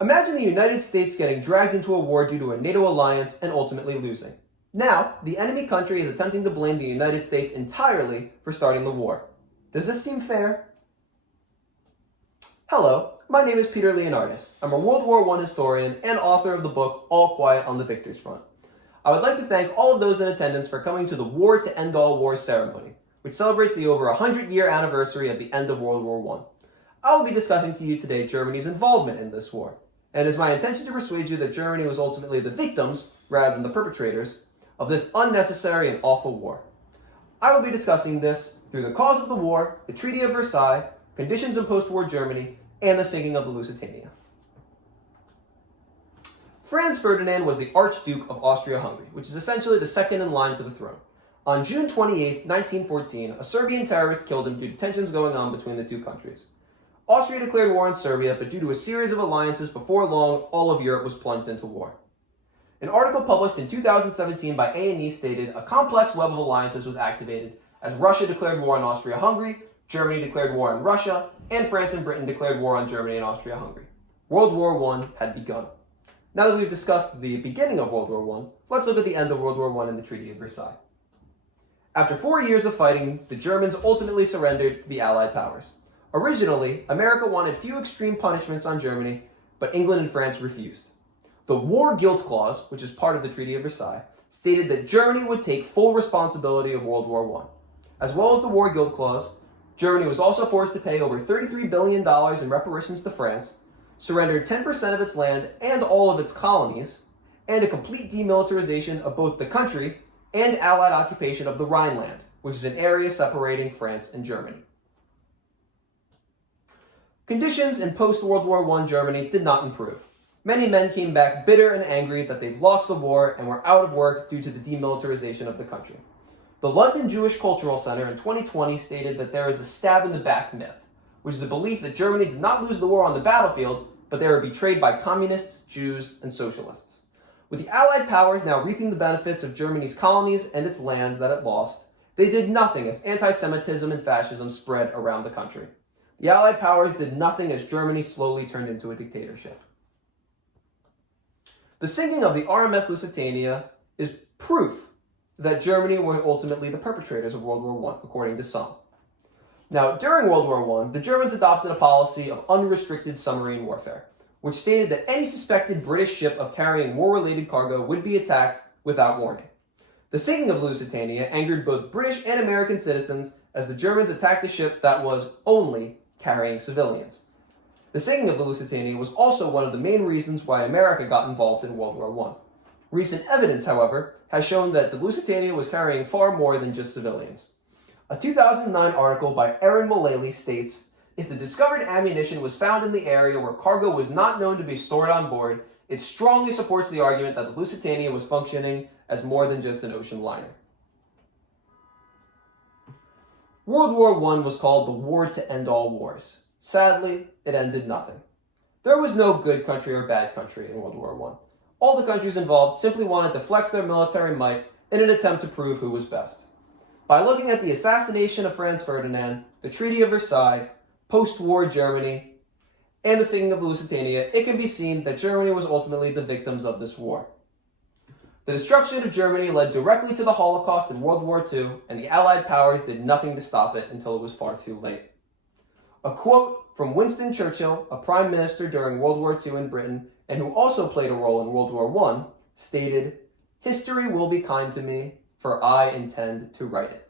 Imagine the United States getting dragged into a war due to a NATO alliance and ultimately losing. Now, the enemy country is attempting to blame the United States entirely for starting the war. Does this seem fair? Hello, my name is Peter Leonardis. I'm a World War I historian and author of the book All Quiet on the Victor's Front. I would like to thank all of those in attendance for coming to the War to End All Wars ceremony, which celebrates the over 100-year anniversary of the end of World War I. I will be discussing to you today Germany's involvement in this war, and it is my intention to persuade you that Germany was ultimately the victims, rather than the perpetrators, of this unnecessary and awful war. I will be discussing this through the cause of the war, the Treaty of Versailles, conditions in post-war Germany, and the sinking of the Lusitania. Franz Ferdinand was the Archduke of Austria-Hungary, which is essentially the second in line to the throne. On June 28, 1914, a Serbian terrorist killed him due to tensions going on between the two countries. Austria declared war on Serbia, but due to a series of alliances, before long, all of Europe was plunged into war. An article published in 2017 by A&E stated a complex web of alliances was activated as Russia declared war on Austria-Hungary, Germany declared war on Russia, and France and Britain declared war on Germany and Austria-Hungary. World War I had begun. Now that we've discussed the beginning of World War I, let's look at the end of World War I and the Treaty of Versailles. After 4 years of fighting, the Germans ultimately surrendered to the Allied powers. Originally, America wanted few extreme punishments on Germany, but England and France refused. The War Guilt Clause, which is part of the Treaty of Versailles, stated that Germany would take full responsibility of World War I. As well as the War Guilt Clause, Germany was also forced to pay over $33 billion in reparations to France, surrendered 10% of its land and all of its colonies, and a complete demilitarization of both the country and Allied occupation of the Rhineland, which is an area separating France and Germany. Conditions in post-World War I Germany did not improve. Many men came back bitter and angry that they've lost the war and were out of work due to the demilitarization of the country. The London Jewish Cultural Center in 2020 stated that there is a stab-in-the-back myth, which is a belief that Germany did not lose the war on the battlefield, but they were betrayed by communists, Jews, and socialists. With the Allied powers now reaping the benefits of Germany's colonies and its land that it lost, they did nothing as anti-Semitism and fascism spread around the country. The Allied powers did nothing as Germany slowly turned into a dictatorship. The sinking of the RMS Lusitania is proof that Germany were ultimately the perpetrators of World War I, according to some. Now, during World War I, the Germans adopted a policy of unrestricted submarine warfare, which stated that any suspected British ship of carrying war-related cargo would be attacked without warning. The sinking of Lusitania angered both British and American citizens as the Germans attacked a ship that was only carrying civilians. The sinking of the Lusitania was also one of the main reasons why America got involved in World War I. Recent evidence, however, has shown that the Lusitania was carrying far more than just civilians. A 2009 article by Erin Mullally states, if the discovered ammunition was found in the area where cargo was not known to be stored on board, it strongly supports the argument that the Lusitania was functioning as more than just an ocean liner. World War I was called the War to End All Wars. Sadly, it ended nothing. There was no good country or bad country in World War I. All the countries involved simply wanted to flex their military might in an attempt to prove who was best. By looking at the assassination of Franz Ferdinand, the Treaty of Versailles, post-war Germany, and the sinking of the Lusitania, it can be seen that Germany was ultimately the victims of this war. The destruction of Germany led directly to the Holocaust in World War II, and the Allied powers did nothing to stop it until it was far too late. A quote from Winston Churchill, a prime minister during World War II in Britain, and who also played a role in World War I, stated, "History will be kind to me, for I intend to write it."